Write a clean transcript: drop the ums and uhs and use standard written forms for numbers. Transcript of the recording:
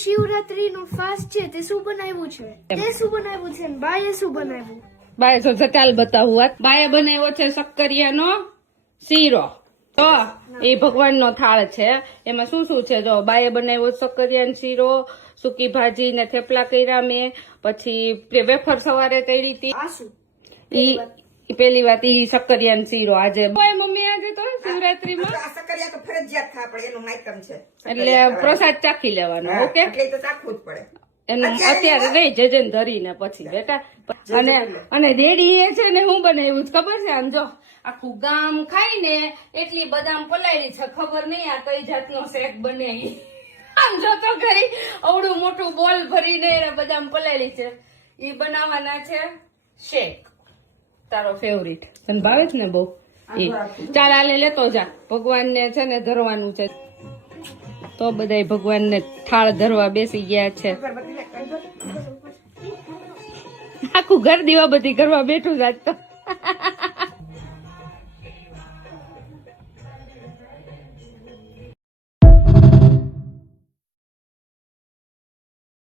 શિવરાત્રી નો fast છે તે શું બનાવ્યું છે? તે શું બનાવ્યું છે? બાએ શું બનાવ્યું? બાય તો ચાલ બતાવું વાત. બાએ બનાવ્યો છે શક્કરિયાનો શીરો. તો એ ભગવાનનો થાળ છે. એમાં શું શું છે? જો બાએ બનાવ્યો શક્કરિયાનો શીરો, સૂકી ભાજી ને થેપલા કર્યા મેં, પછી વેફર સવારે તળી હતી. આ શું? ઈ પેલી વાત ઈ શક્કરિયાનો શીરો આજે મમ્મી આજે તો શિવરાત્રીમાં સક્કરિયા તો ફરજિયાત ખાવા પડે, એનું આઈટમ છે. એટલે પ્રસાદ ચાખી લેવાનો. ઓકે, એટલે તો ચાખવું જ પડે. એનું અત્યારે રહી જજન ધરીને પછી બેટા. અને દેડી એ છે ને હું બનાવ્યું છે ખબર છે? આમ જો આખું ગામ ખાય ને એટલી બદામ પલાળી છે. ખબર નહીં આ કઈ જાતનો શેક બને ઈ. આમ જો તો ગઈ અવડું મોટું બોલ ભરીને બદામ પલાળી છે. ઈ બનાવવાના છે શેક. તારો ફેવરિટ તને ભાવે છે ને બહુ? ચાલ આલે લેતો જા. ભગવાન ને છે ને ધરવાનું છે. તો બધાય ભગવાન ને થાળ ધરવા બેસી ગયા છે. આખું ઘર દીવા બધી કરવા બેઠું જ આજ તો.